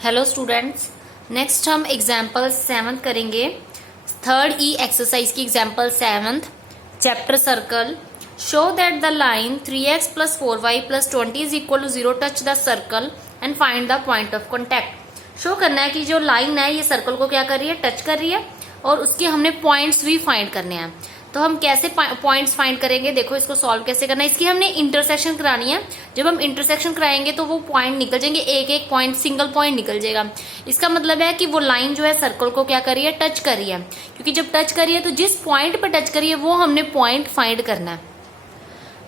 Hello students, next हम example 7 करेंगे। Third ई exercise की example 7 chapter circle. Show that the line 3x + 4y + 20 = 0 touch the circle and find the point of contact. Show करना है कि जो line है ये सर्कल को क्या कर रही है, टच कर रही है, और उसके हमने पॉइंट्स भी फाइंड करने हैं। तो हम कैसे पॉइंट्स फाइंड करेंगे, देखो इसको सॉल्व कैसे करना है। इसकी हमने इंटरसेक्शन करानी है। जब हम इंटरसेक्शन कराएंगे तो वो पॉइंट निकल जाएंगे, एक एक पॉइंट, सिंगल पॉइंट निकल जाएगा। इसका मतलब है कि वो लाइन जो है सर्कल को क्या कर रही है, टच कर रही है। क्योंकि जब टच कर रही है तो जिस पॉइंट पर टच करी है वो हमने पॉइंट फाइंड करना है।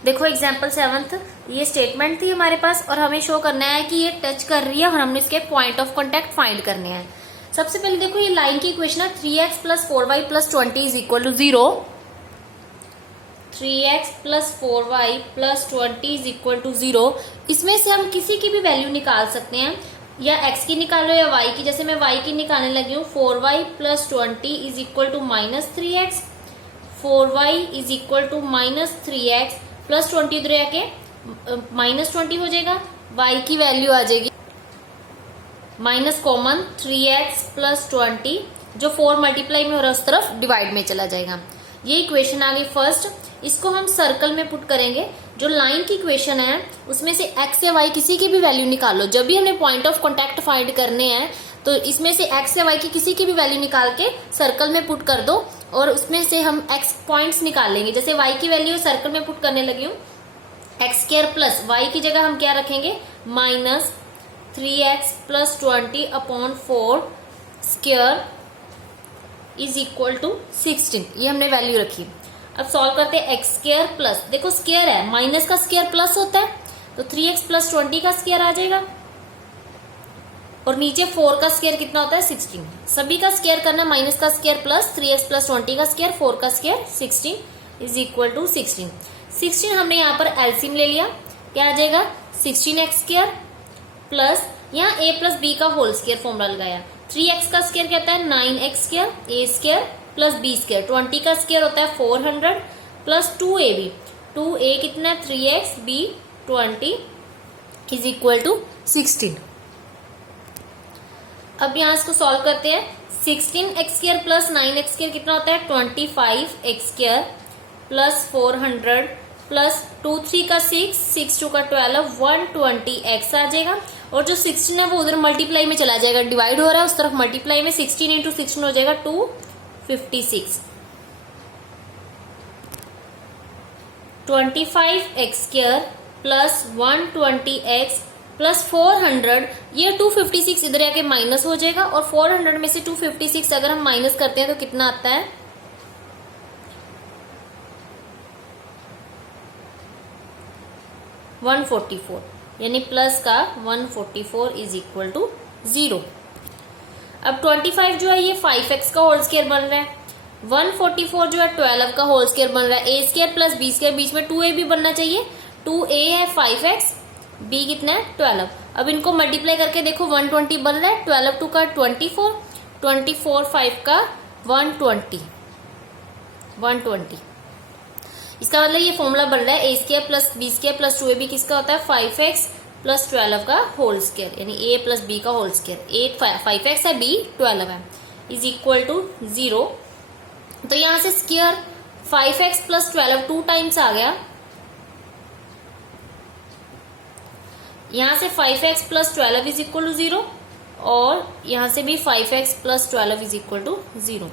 देखो एग्जाम्पल 7 ये स्टेटमेंट थी हमारे पास, और हमें शो करना है कि ये टच कर रही है और हमने इसके पॉइंट ऑफ कॉन्टैक्ट फाइंड करने हैं। सबसे पहले देखो ये लाइन की इक्वेशन है 3x + 4y + 20 = 0। 3x + 4y + 20 = 0। इसमें से हम किसी की भी वैल्यू निकाल सकते हैं, या x की निकालो या y की। जैसे मैं y की निकालने लगी हूँ, 4y + 20 = -3x। 4y = -3x + 20 इधर आके -20 हो जाएगा। y की वैल्यू आ जाएगी माइनस कॉमन 3x + 20, जो 4 मल्टीप्लाई में हो रहा है उस तरफ डिवाइड में चला जाएगा। ये इक्वेशन आ गई फर्स्ट। इसको हम सर्कल में पुट करेंगे। जो लाइन की इक्वेशन है उसमें से x या y किसी की भी वैल्यू निकालो। जब भी हमें पॉइंट ऑफ कॉन्टैक्ट फाइंड करने हैं तो इसमें से x या y की किसी की भी वैल्यू निकाल के सर्कल में पुट कर दो, और उसमें से हम x पॉइंट्स निकाल लेंगे। जैसे y की वैल्यू सर्कल में पुट करने लगी हूँ, x² + y की जगह हम क्या रखेंगे, -3x + 20/4² = 16। ये हमने वैल्यू रखी। अब सॉल्व करते हैं x² प्लस, देखो स्क्वायर है, माइनस का स्क्वायर प्लस होता है, तो 3x + 20 का स्क्वायर आ जाएगा, और नीचे 4 का स्क्वायर कितना होता है, 16। सभी का स्क्वायर करना है, माइनस का स्क्वायर प्लस 3x + 20 का स्क्वायर, 4 का स्क्वायर, 16 = 16। 16 हमने यहाँ पर एलसीएम ले लिया, क्या आ जाएगा, 16x² प्लस यहाँ a + b का होल स्क्वायर फॉर्मूला लगाया। 3x का स्क्वायर कहता है 9x² a² प्लस b²। 20 का स्क्वायर होता है 400 प्लस 2ab। 2a कितना है, 3x, b 20 = 16। अब यहाँ इसको सॉल्व करते हैं। 16x² प्लस 9x² कितना होता है, 25x² प्लस 400 प्लस 2 3 का 6, 6 2 का 12, 120x आ जाएगा। और जो 16 है वो उधर मल्टीप्लाई में चला जाएगा, डिवाइड हो रहा है उस तरफ मल्टीप्लाई में, 16 × 16 हो जाएगा 256। 25x² प्लस 120x प्लस 400, ये 256 इधर आके माइनस हो जाएगा, और 400 में से 256 अगर हम माइनस करते हैं तो कितना आता है, 144, यानी प्लस का 144 = 0। अब 25 जो है ये 5x का होल स्क्वायर बन रहा है, 144 जो है 12 का होल स्क्वायर बन रहा है, a² प्लस b², बीच में 2a भी बनना चाहिए। 2a है 5x, b कितना है 12। अब इनको मल्टीप्लाई करके देखो, 120 बन रहा है, 12 2 का 24, 24 5 का 120। इसका मतलब ये फॉर्मूला बन रहा है a² plus b² plus 2ab किसका होता है, 5x प्लस 12 का होल स्क्वायर, यानी a + b का होल स्क्वायर। 5x है, b 12 है, = 0। तो यहां से स्क्वायर 5x + 12 2 टाइम्स आ गया, यहां से 5x + 12 = 0, और यहां से भी 5x + 12 = 0।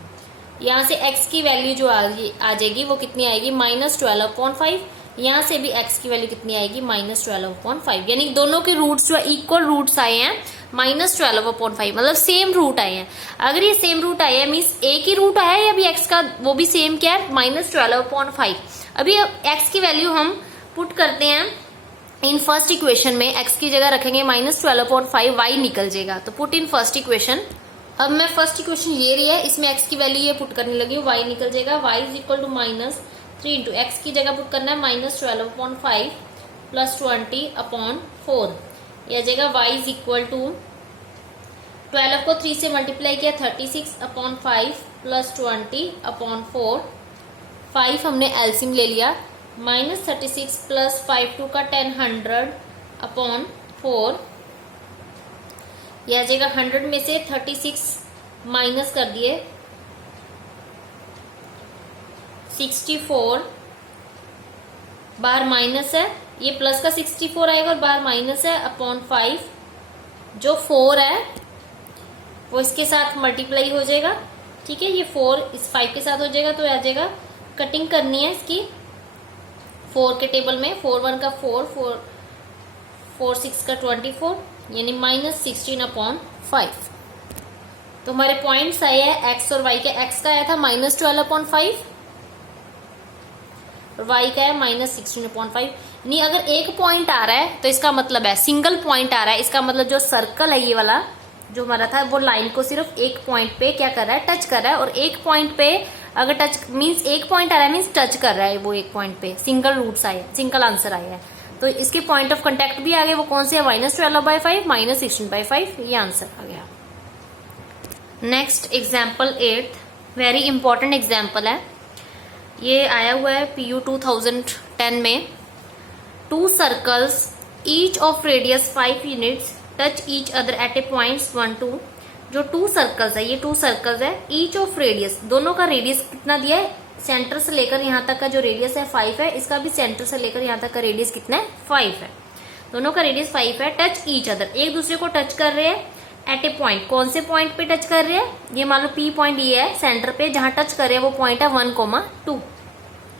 यहाँ से x की वैल्यू जो आ जाएगी वो कितनी आएगी, -12/5। यहाँ से भी x की वैल्यू कितनी आएगी, -12/5। यानी दोनों के रूट्स जो इक्वल रूट्स आए हैं, -12/5, मतलब सेम रूट आए हैं। अगर ये सेम रूट आए हैं मीन्स एक ही रूट आया है, या भी x का वो भी सेम क्या है, -12/5। अभी x की वैल्यू हम पुट करते हैं इन फर्स्ट इक्वेशन में, x की जगह रखेंगे -12/5, y निकल जाएगा, तो पुट इन फर्स्ट इक्वेशन। अब मैं फर्स्ट इक्वेशन ले रही है, इसमें x की वैल्यू ये पुट करने लगी हूँ, y निकल जाएगा, y = -3 × x की जगह पुट करना है -12/5 प्लस 20/4, यह जाएगा y = 12 को 3 से मल्टीप्लाई किया, 36/5 प्लस 20/4। 5 हमने एलसीएम ले लिया, -36 प्लस 5 2 का 10 100/4, ये आ जाएगा 100 में से 36 माइनस कर दिए 64, बाहर माइनस है, ये प्लस का 64 आएगा और बाहर माइनस है अपॉन 5, जो 4 है वो इसके साथ मल्टीप्लाई हो जाएगा। ठीक है, ये 4 इस 5 के साथ हो जाएगा, तो आ जाएगा, कटिंग करनी है इसकी 4 के टेबल में, 4 1 का 4, 4 6 का 24, यानी -16 अपॉन 5। तो हमारे पॉइंट्स आए हैं एक्स और वाई के। एक्स का आया था -12 अपॉन 5 और वाई का है -16 अपॉन 5। यानी अगर एक पॉइंट आ रहा है तो इसका मतलब है सिंगल पॉइंट आ रहा है, इसका मतलब जो सर्कल है ये वाला जो हमारा था वो लाइन को सिर्फ एक पॉइंट पे क्या कर रहा है, टच कर रहा है। और एक पॉइंट पे अगर टच मीन्स एक पॉइंट आ रहा है मीन्स टच कर रहा है वो एक पॉइंट पे, सिंगल रूट्स आए, सिंगल आंसर आया है। तो इसके पॉइंट ऑफ कांटेक्ट भी आ गए, वो कौन से है, -12/5 -16/5, ये आंसर आ गया। Next example 8, very important example है, ये आया हुआ है PU 2010 में। 2 circles each of radius 5 units touch each other at A points 1 2। जो 2 सर्कल्स है, ये 2 सर्कल्स है, ईच ऑफ रेडियस, दोनों का रेडियस कितना दिया है, सेंटर से लेकर यहाँ तक का जो रेडियस है 5 है, इसका भी सेंटर से लेकर यहाँ तक का रेडियस कितना है, 5 है। दोनों का रेडियस 5 है। टच ईच अदर, एक दूसरे को टच कर रहे हैं एट ए पॉइंट, कौन से पॉइंट पे टच कर रहे हैं, ये मान लो P पॉइंट ये है सेंटर पे, जहां टच कर रहे हैं वो पॉइंट है 1, 2,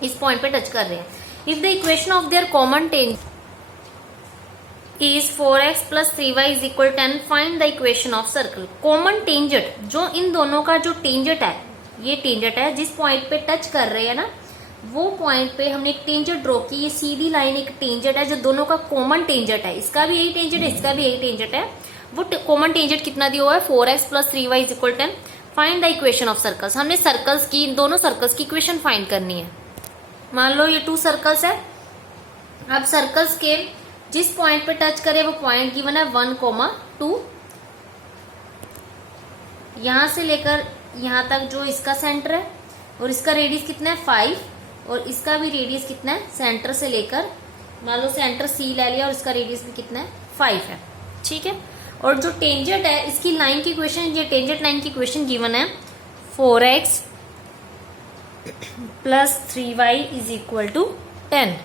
इस पॉइंट पे टच कर रहे हैं। If the equation of their common tangent is 4x + 3y = 10, find the equation of circle. Common tangent, जो इन दोनों का जो टेंजेंट है, ये टेंजेंट है जिस पॉइंट पे टच कर रहे हैं ना, वो पॉइंट पे हमने एक टेंजेंट ड्रॉ की, ये सीधी लाइन एक टेंजेंट है जो दोनों का कॉमन टेंजेंट है, इसका भी यही टेंजेंट है, इसका भी यही टेंजेंट है। वो कॉमन टेंजेंट कितना दिया हुआ है, 4x + 3y = 10, find the equation of circles. हमने सर्कल्स की, इन दोनों सर्कल्स की इक्वेशन फाइंड करनी है। मान लो ये 2 सर्कल्स है, अब सर्कल्स के जिस पॉइंट पे टच करे वो पॉइंट गिवन है 1, 2, यहां से लेकर यहां तक जो इसका सेंटर है, और इसका रेडियस कितना है 5, और इसका भी रेडियस कितना है, सेंटर से लेकर, मान लो सेंटर C ले लिया और इसका रेडियस भी कितना है, 5 है। ठीक है, और जो टेंजेंट है इसकी लाइन की इक्वेशन, ये टेंजेंट लाइन की इक्वेशन गिवन है 4x + 3y = 10।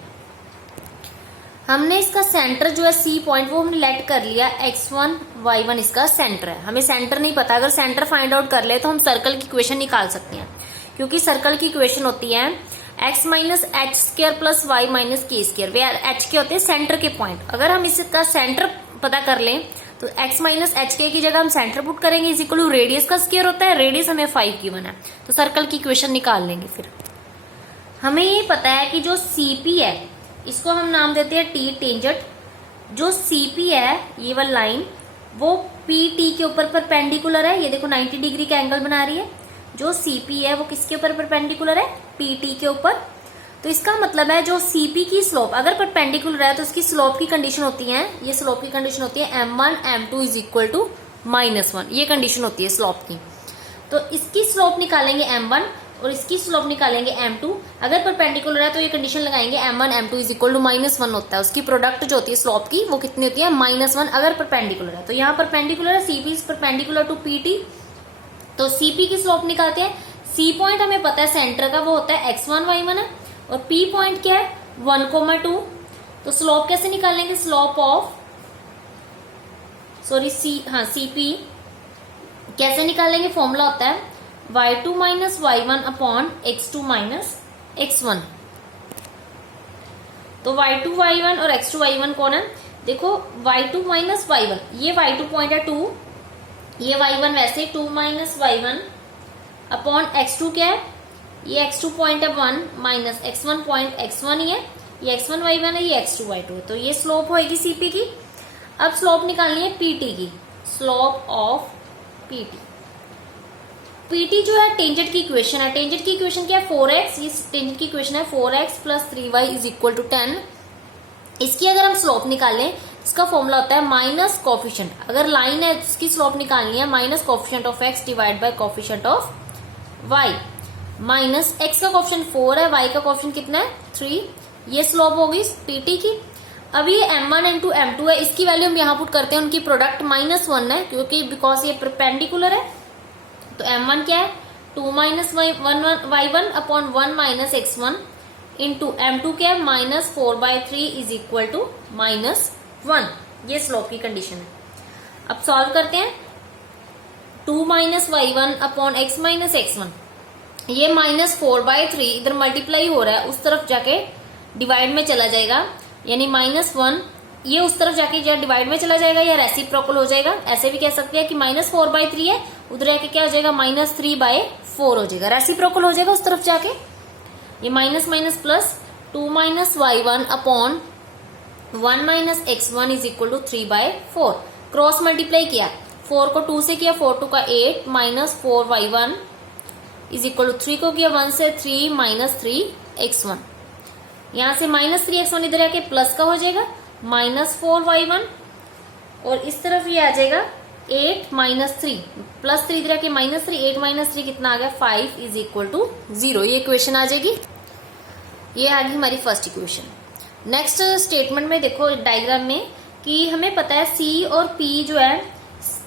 हमने इसका सेंटर जो है C पॉइंट वो हमने लेट कर लिया, x1 y1 इसका सेंटर है। हमें सेंटर नहीं पता, अगर सेंटर फाइंड आउट कर ले तो हम सर्कल की इक्वेशन निकाल सकते हैं, क्योंकि सर्कल की इक्वेशन होती है x - h² + y - k², वे h के होते हैं सेंटर के पॉइंट। अगर हम इसका सेंटर पता कर लें तो x - hk की जगह हम सेंटर पुट करेंगे, = रेडियस का स्क्वायर होता है, रेडियस हमें 5 गिवन है, तो सर्कल की इक्वेशन निकाल लेंगे। फिर हमें ये पता है कि जो CP है इसको हम नाम देते हैं T टेंजेंट। जो CP है ये वाली लाइन वो PT के ऊपर परपेंडिकुलर है, ये देखो 90 डिग्री का एंगल बना रही है। जो CP है वो किसके ऊपर परपेंडिकुलर है, PT के ऊपर। तो इसका मतलब है जो CP की स्लोप अगर परपेंडिकुलर है तो उसकी स्लोप की कंडीशन होती है, ये स्लोप की कंडीशन होती है m1 m2 = -1, ये कंडीशन होती है स्लोप की। तो इसकी स्लोप निकालेंगे m1 और इसकी स्लोप निकालेंगे m2। अगर परपेंडिकुलर है तो ये कंडीशन लगाएंगे m1 m2 = -1 होता है, उसकी प्रोडक्ट जो होती है स्लोप की वो कितनी होती है, -1 अगर परपेंडिकुलर है। तो यहाँ परपेंडिकुलर है, CP is perpendicular to PT, तो CP की स्लोप निकालते हैं। C पॉइंट हमें पता है सेंटर का वो होता है x1 y1 है, और P पॉइंट क्या है 1, 2। तो स्लोप कैसे निकालेंगे, स्लोप ऑफ CP कैसे निकालेंगे, फॉर्मूला होता है y2 - y1 upon x2 - x1। तो y2 y1 और x2 y1 कौन है, देखो y2 - y1, ये y2 पॉइंट है 2, ये y1 वैसे 2 - y1 अपॉन x2 क्या है, ये x2 पॉइंट है 1 - x1 पॉइंट x1 ही है, ये x1 y1 है, ये x2 y2 है। तो ये स्लोप होएगी CP की। अब स्लोप निकालनी है PT की, स्लोप ऑफ PT जो है टेंजेंट की इक्वेशन है। टेंजेंट की इक्वेशन क्या है, 4x, ये टेंजेंट की इक्वेशन है 4x + 3y = 10। इसकी अगर हम स्लोप निकालें, इसका फॉर्मूला होता है माइनस कोफिशिएंट, अगर लाइन है इसकी स्लोप निकालनी है minus coefficient of x / coefficient of y। x का कोफिशिएंट 4 है, y का कोफिशिएंट कितना है 3, ये स्लोप होगी PT की। अब ये m1 इंटू m2 है, इसकी वैल्यू हम यहाँ पुट करते हैं, उनकी प्रोडक्ट -1 है क्योंकि बिकॉज ये परपेंडिकुलर है। तो m1 क्या है 2 minus y1 upon 1 minus x1 into m2 क्या है -4/3 इज इक्वल टू -1। ये स्लोप की कंडीशन है। अब सॉल्व करते हैं। 2 minus y1 upon x minus x1, ये -4/3 इधर मल्टीप्लाई हो रहा है, उस तरफ जाके डिवाइड में चला जाएगा, यानी -1 ये उस तरफ जाके या डिवाइड में चला जाएगा या रेसिप्रोकल हो जाएगा। ऐसे भी कह सकते हैं कि -4/3 है, उधर जाके क्या हो जाएगा -3/4 हो जाएगा, रेसिप्रोकल हो जाएगा उस तरफ जाके। ये minus minus plus 2 minus y1 upon 1 minus x1 is equal to 3/4। Cross multiply किया, 4 को 2 से किया, 4 2 का 8 minus 4y1 is equal to 3 को किया 1 से 3 माइनस 3x1। यहां से -3x1 इधर आके प्लस का हो जाएगा -4y1, और इस तरफ ये आ जाएगा 8 माइनस 3 प्लस 3 इधर आके -3, 8 माइनस 3 कितना आ गया 5 इज इक्वल टू 0। ये इक्वेशन आ जाएगी। ये आ गई हमारी फर्स्ट इक्वेशन। नेक्स्ट स्टेटमेंट में देखो डायग्राम में कि हमें पता है C और P जो है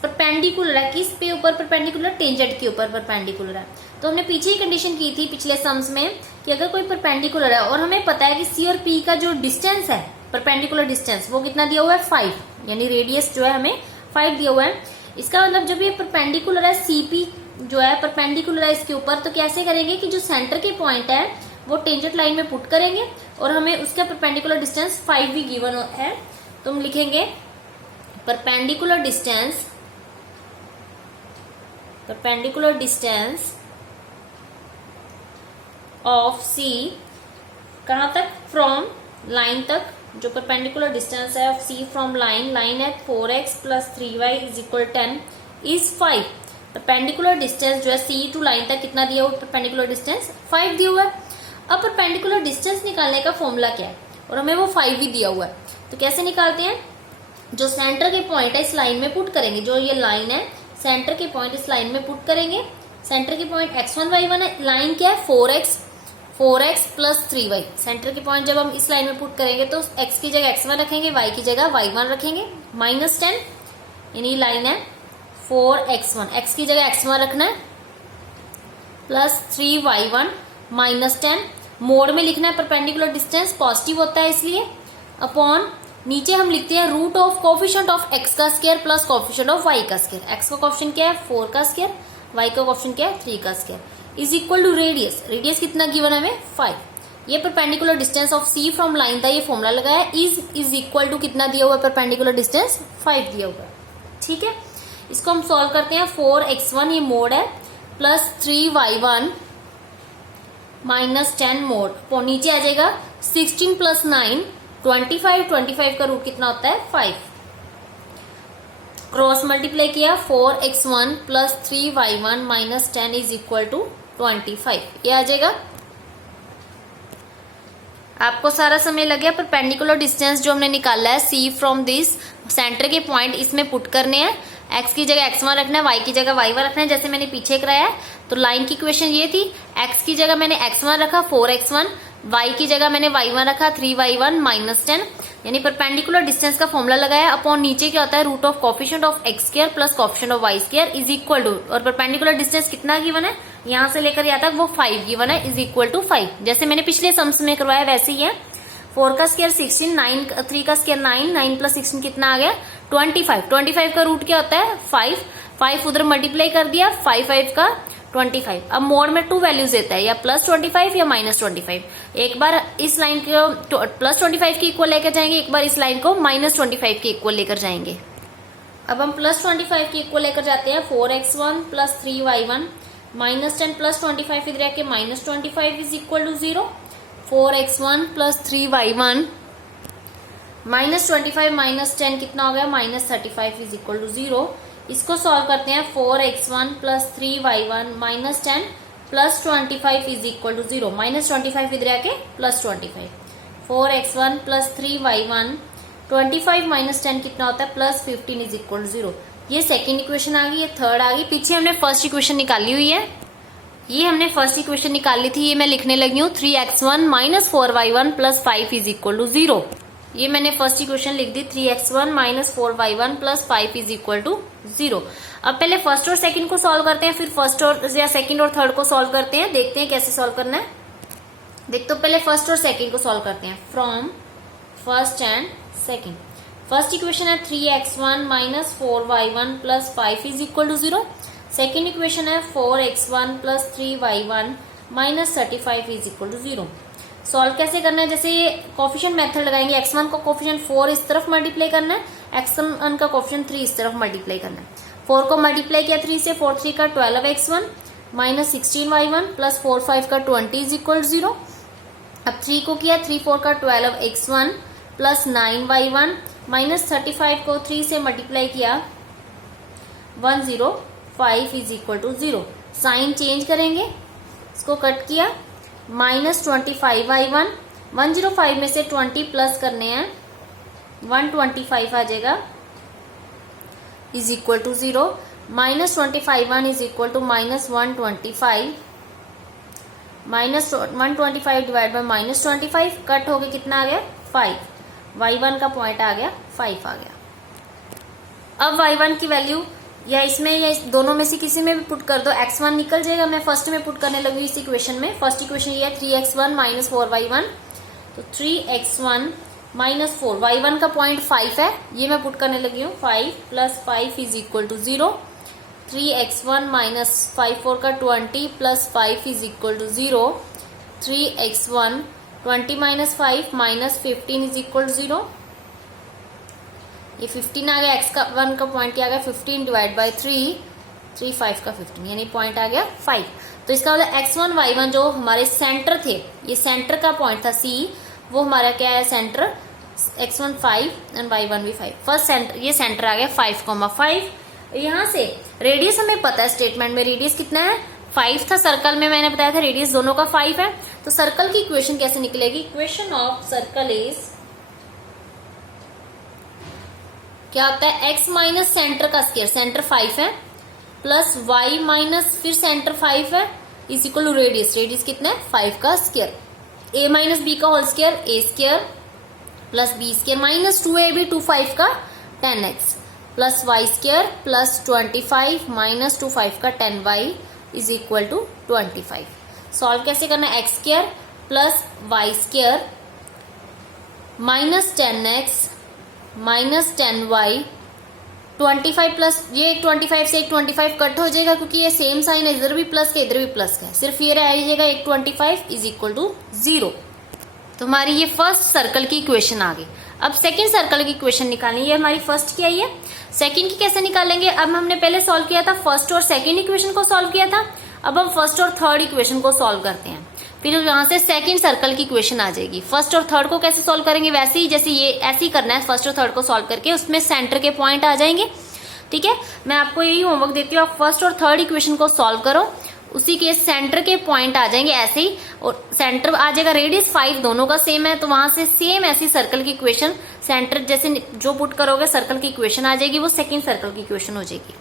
परपेंडिकुलर है, किस पे ऊपर परपेंडिकुलर, टेंजेंट के ऊपर परपेंडिकुलर है। तो हमने पीछे ही कंडीशन की थी पिछले सम्स में कि अगर कोई परपेंडिकुलर है और हमें पता है कि C और P का जो डिस्टेंस है परपेंडिकुलर डिस्टेंस वो कितना दिया हुआ है 5, यानी रेडियस जो है हमें 5 दिया हुआ है। इसका मतलब जब ये परपेंडिकुलर है CP जो है परपेंडिकुलर है इसके ऊपर, तो कैसे करेंगे कि जो सेंटर के पॉइंट है वो टेंजेंट लाइन में पुट करेंगे और हमें उसका परपेंडिकुलर डिस्टेंस 5 भी गिवन है। तो हम लिखेंगे परपेंडिकुलर डिस्टेंस ऑफ C कहां तक, फ्रॉम लाइन तक, जो परपेंडिकुलर डिस्टेंस है ऑफ C फ्रॉम लाइन है 4x plus 3y is equal 10 is 5। Perpendicular distance जो है C टू लाइन तक कितना दिया हुआ, परपेंडिकुलर डिस्टेंस 5 दिया हुआ है। अब परपेंडिकुलर डिस्टेंस निकालने का फॉर्मूला क्या है, और हमें वो 5 भी दिया हुआ है। तो कैसे निकालते हैं, जो सेंटर के पॉइंट है इस लाइन में पुट करेंगे, जो ये लाइन है सेंटर के पॉइंट इस लाइन में पुट करेंगे। सेंटर के पॉइंट x1 y1 है, लाइन क्या है 4x प्लस 3y। सेंटर के पॉइंट जब हम इस लाइन में पुट करेंगे तो x की जगह x1 रखेंगे, y की जगह y1 रखेंगे, -10 यानी लाइन है 4x1, x की जगह x1 रखना है, प्लस 3y1 -10। मोड में लिखना है, परपेंडिकुलर डिस्टेंस पॉजिटिव होता है इसलिए, अपॉन नीचे हम लिखते हैं root of coefficient of x का square plus coefficient of y का स्क्वायर। x का कोफिशिएंट क्या है 4 का स्क्वायर, y का कोफिशिएंट क्या है 3 का square, is equal to radius. Radius कितना गिवन है हमें 5। ये perpendicular distance of C from line था, ये फॉर्मूला लगाया, इज इक्वल टू कितना दिया हुआ है परपेंडिकुलर डिस्टेंस 5 दिया हुआ है। ठीक है, इसको हम सॉल्व करते हैं। 4x1 ये मोड है, प्लस 3y1 -10 मोड, तो नीचे आ जाएगा 16 प्लस 9 25 का रूट कितना होता है 5। क्रॉस मल्टीप्लाई किया, 4x1 plus 3y1 -10 is equal to 25। ये आ जाएगा। आपको सारा समय लग गया। परपेंडिकुलर डिस्टेंस जो हमने निकाला है C फ्रॉम दिस, सेंटर के पॉइंट इसमें पुट करने हैं, x की जगह x1 रखना है, y की जगह y1 रखना है, जैसे मैंने पीछे कराया है। तो लाइन की इक्वेशन ये थी, x की जगह मैंने x1 रखा 4x1, y की जगह मैंने y1 रखा 3y1 -10, यानी परपेंडिकुलर डिस्टेंस का फॉर्मूला लगाया, अपॉन नीचे क्या होता है root of coefficient of x square plus coefficient of y square is equal to, और परपेंडिकुलर डिस्टेंस कितना गिवन है यहां से लेकर यहाँ तक वो 5 गिवन है, इज इक्वल टू 5। जैसे मैंने पिछले सम्स में करवाया वैसे ही है। 4 का स्क्वायर 16, 3 का स्क्वायर 9 प्लस 16 कितना आ गया 25 का रूट क्या होता है 5 उधर मल्टीप्लाई कर दिया, 5 का 25। अब मोड में 2 वैल्यूज देता है, या +25 या -25। एक बार इस लाइन को +25 के इक्वल लेकर जाएंगे, एक बार इस लाइन को -25 के इक्वल लेकर जाएंगे। अब हम +25 के इक्वल लेकर जाते हैं। 4x1 प्लस 3y1 -10 प्लस 25 इधर आके -25 is equal to 0। 4x1 plus 3y1 -25 -10 कितना हो गया -35 इज इक्वल टू 0। इसको सॉल्व करते हैं। 4x1 plus 3y1 -10 plus 25 is equal to 0। -25 इधर आके +25। 4x1 प्लस 3y1 25 -10 कितना होता है +15 इज इक्वल टू 0। ये सेकेंड इक्वेशन आ गई, ये थर्ड आ गई। पीछे हमने फर्स्ट इक्वेशन निकाली हुई है, ये हमने फर्स्ट इक्वेशन निकाली थी, ये मैं लिखने लगी हूँ। 3x1 -4y1 plus 5 is equal to 0। ये मैंने फर्स्ट इक्वेशन लिख दी 3x1 minus 4y1 plus 5 is equal to 0। अब पहले फर्स्ट और सेकंड को सॉल्व करते हैं, फिर फर्स्ट और या सेकंड और थर्ड को सॉल्व करते हैं। देखते हैं कैसे सॉल्व करना है। देख तो पहले फर्स्ट और सेकंड को सॉल्व करते हैं from first and second. First equation है 3x1 minus 4y1 plus 5 is equal to 0। Second equation है 4x1 plus 3y1 minus 35 is equal to 0। Solve कैसे करना है, जैसे ये कोफिशिएंट मेथड लगाएंगे। x1 का कोफिशिएंट 4 इस तरफ मल्टीप्लाई करना है, x1 का कोफिशिएंट 3 इस तरफ मल्टीप्लाई करना है। 4 को मल्टीप्लाई किया 3 से, 4 3 का 12x1 माइनस 16y1 प्लस 4 5 का 20 इज इक्वल 0। अब 3 को किया 3 4 का 12x1 प्लस 9y1 माइनस 35 को 3 से मल्टीप्लाई किया 105 is equal to 0। Sign change करेंगे, इसको कट किया माइनस 25y1, 105 में से 20 प्लस करने हैं 125 आ जाएगा is equal to 0। Minus 25y1 is equal to minus 125, minus 125 divide by minus 25, cut हो गया कितना आ गया 5। y1 का पॉइंट आ गया 5 आ गया। अब y1 की वैल्यू या इसमें या इस दोनों में से किसी में भी पुट कर दो, x1 निकल जाएगा। मैं फर्स्ट में पुट करने लगी इस इक्वेशन में। फर्स्ट इक्वेशन ये है 3x1 माइनस 4y1, तो 3x1 माइनस 4, y1 का पॉइंट 5 है, ये मैं पुट करने लगी हूँ। 5 plus 5 is equal to 0। 3x1 minus 5 4 का 20 plus 5 is equal to 0। 3x1 20 minus 5 minus 15 is equal to 0। ये 15 आ गया, x का 1 का पॉइंट क्या आ गया 15 डिवाइड बाय 3, 3 5 का 15, यानी पॉइंट आ गया 5। तो इसका मतलब x1 y1 जो हमारे सेंटर थे, ये सेंटर का पॉइंट था C, वो हमारा क्या है सेंटर, x1 5 एंड y1 भी 5। फर्स्ट सेंटर, ये सेंटर आ गया 5,5। यहाँ से रेडियस हमें पता है, स्टेटमेंट में रेडियस कितना है 5 था। सर्कल में मैंने बताया था रेडियस दोनों का 5 है। तो सर्कल की इक्वेशन कैसे निकलेगी, इक्वेशन ऑफ सर्कल इज क्या होता है, x माइनस सेंटर का स्क्वायर, सेंटर 5 है, प्लस y माइनस फिर सेंटर 5 है, is equal to radius, radius कितना है 5 का स्क्वायर, a माइनस बी का whole square a square plus b square minus 2ab 25 का 10x plus y square plus 25 minus 25 का 10y is equal to 25। Solve कैसे करना है, x square plus y square minus 10x minus 10y 25 plus ये 25 से एक 25 cut हो जाएगा, क्योंकि ये सेम साइन है, इधर भी प्लस का इधर भी प्लस का है, सिर्फ ये रह जाएगा एक 25 इज इक्वल टू 0। तो हमारी ये फर्स्ट सर्कल की इक्वेशन आ गई। अब सेकंड सर्कल की इक्वेशन निकालनी, ये हमारी फर्स्ट की आई है। सेकंड की कैसे निकालेंगे, अब हमने पहले सॉल्व किया था फर्स्ट और सेकंड इक्वेशन को सॉल्व किया था, अब हम फर्स्ट और थर्ड इक्वेशन को सॉल्व करते हैं। फिर यहां से सेकंड सर्कल की इक्वेशन आ जाएगी। फर्स्ट और थर्ड को कैसे सॉल्व करेंगे, वैसे ही जैसे ये ऐसे ही करना है, फर्स्ट और थर्ड को सॉल्व करके उसमें सेंटर के पॉइंट आ जाएंगे। ठीक है, मैं आपको यही होमवर्क देती हूँ, आप फर्स्ट और थर्ड इक्वेशन को सॉल्व करो, उसी के सेंटर के पॉइंट आ जाएंगे ऐसे ही, और सेंटर आ जाएगा रेडियस 5 दोनों का सेम है, तो वहां से सेम ऐसी सर्कल की इक्वेशन सेंटर जैसे जो पुट करोगे सर्कल की इक्वेशन आ जाएगी, वो सेकंड सर्कल की इक्वेशन हो जाएगी।